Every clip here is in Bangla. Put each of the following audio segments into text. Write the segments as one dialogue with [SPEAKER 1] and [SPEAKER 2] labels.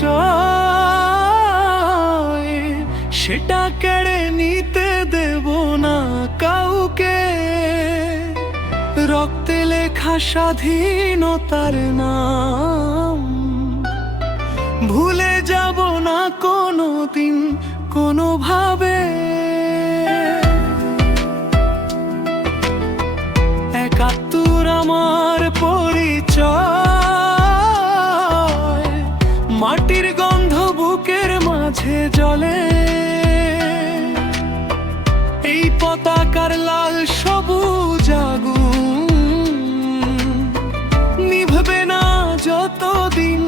[SPEAKER 1] পরিচয় সেটা কেড়ে নিতে দেব না কাউকে। রক্তে লেখা স্বাধীনতার নাম। ভুলে যাব না কোনো দিন পতাকার লাল সবুজ আগুন। নিভবে না যতদিন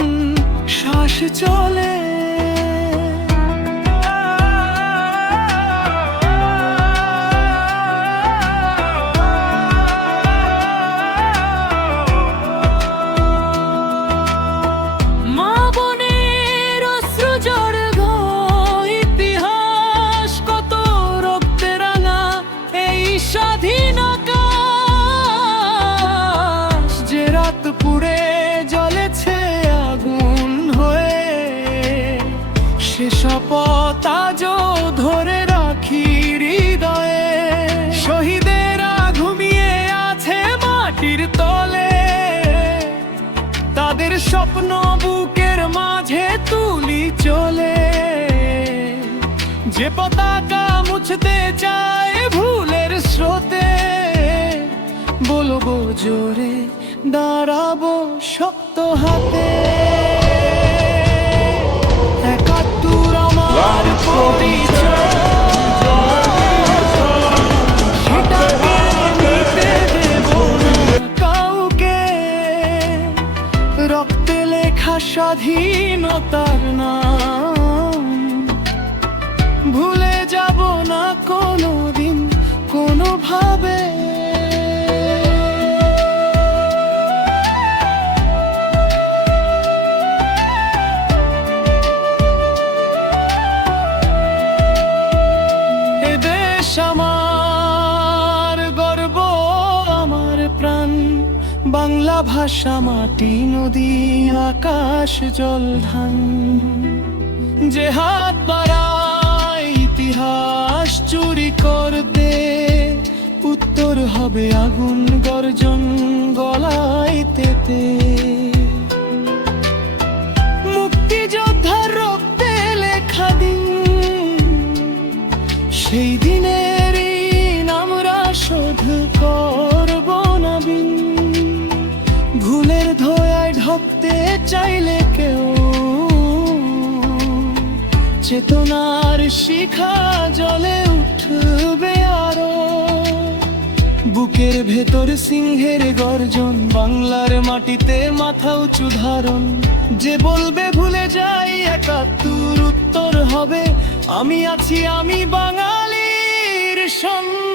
[SPEAKER 1] শ্বাস চলে। রাত পুড়ে জ্বলেছে আগুন হয়ে। সে শপথ আজও ধরে রাখি হৃদয়ে। শহীদেরা ঘুমিয়ে আছে মাটির তলে। তাদের স্বপ্ন বুকের মাঝে তুলি চলে। যে পতাকা মুছতে চায় বলব জোরে দাঁড়াবো শক্ত হাতে। একাত্তর আমার পরিচয়। রক্তে লেখা স্বাধীনতার নাম। ভাষা মাটি, নদী, আকাশ, জল, ধান। যে হাত বাড়ায় ইতিহাস চুরি করতে, উত্তর হবে আগুন গর্জন গলায় তেতে। মুক্তিযোদ্ধার রক্তে লেখা দিন, সেই দিনের ধোয়ায় চাইলে কেউ চেতনার শিখা জলে উঠবে আরও। বুকের ভেতর সিংহের গর্জন, বাংলার মাটিতে মাথা উঁচু ধারণ। যে বলবে ভুলে যাই, একাত্তর উত্তর হবে। আমি আছি, আমি বাঙালির সন্তান।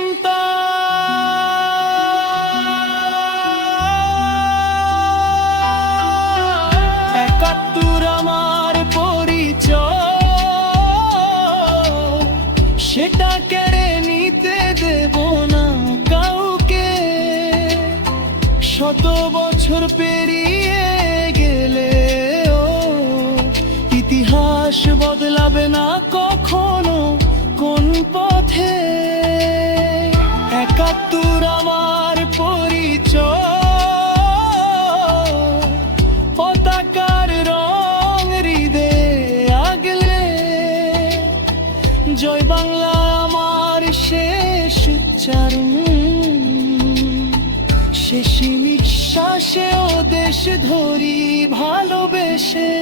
[SPEAKER 1] সেটা কেড়ে নিতে দেব না কাউকে। শত বছর পেরিয়ে গেলে ইতিহাস বদলাবে না কখনো কোন পথে। একাত্তর শেষ ও দেশ ধরি ভালোবেসে।